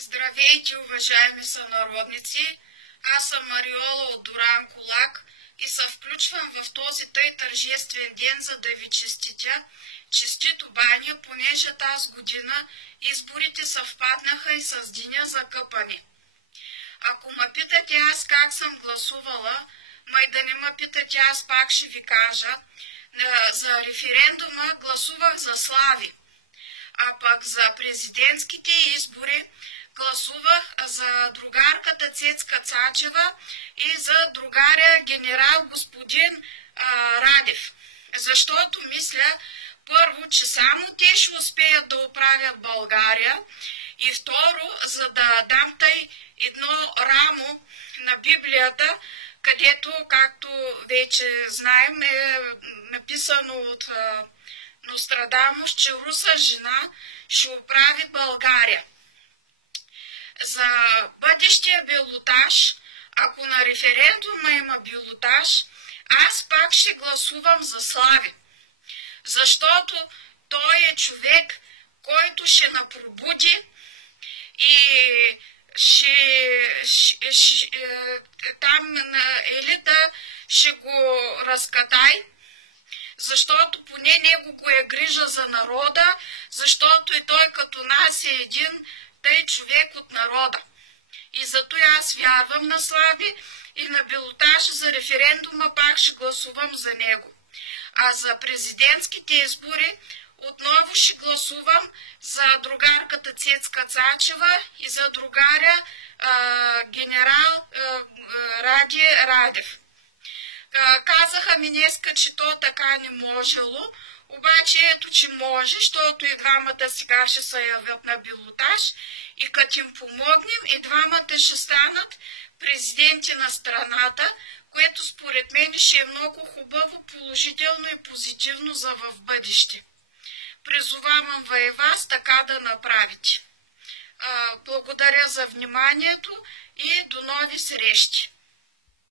Здравейте, уважаеми сънародници! Аз съм Мариола от Доран Колак и се включвам в този тъй тържествен ден, за да ви честитя. Честито Баня, понеже тази година изборите съвпаднаха и с деня за къпане. Ако ме питате аз как съм гласувала, май да не ме питате, аз пак ще ви кажа. За референдума гласувах за Слави, а пък за президентските избори гласувах за другарката Цецка Цачева и за другаря генерал господин Радев. Защото мисля, първо, че само те ще успеят да оправят България и второ, за да дам тъй едно рамо на Библията, където, както вече знаем, е написано от Нострадамус, че руса жена ще оправи България. За бъдещия балотаж, ако на референдума има балотаж, аз пак ще гласувам за Слави. Защото той е човек, който ще напробуди и там на елита ще го разкатай, защото поне него го е грижа за народа, защото и той като нас е един тъй човек от народа. И зато аз вярвам на Слави и на балотаж за референдума пак ще гласувам за него. А за президентските избори отново ще гласувам за другарката Цецка Цачева и за другаря генерал Ради Радев. Казаха ми днеска, че то така не можело, обаче ето, че може, защото и двамата сега ще се явят на балотаж и като им помогнем, и двамата ще станат президенти на страната, което според мен ще е много хубаво, положително и позитивно за в бъдеще. Призовавам и вас така да направите. Благодаря за вниманието и до нови срещи!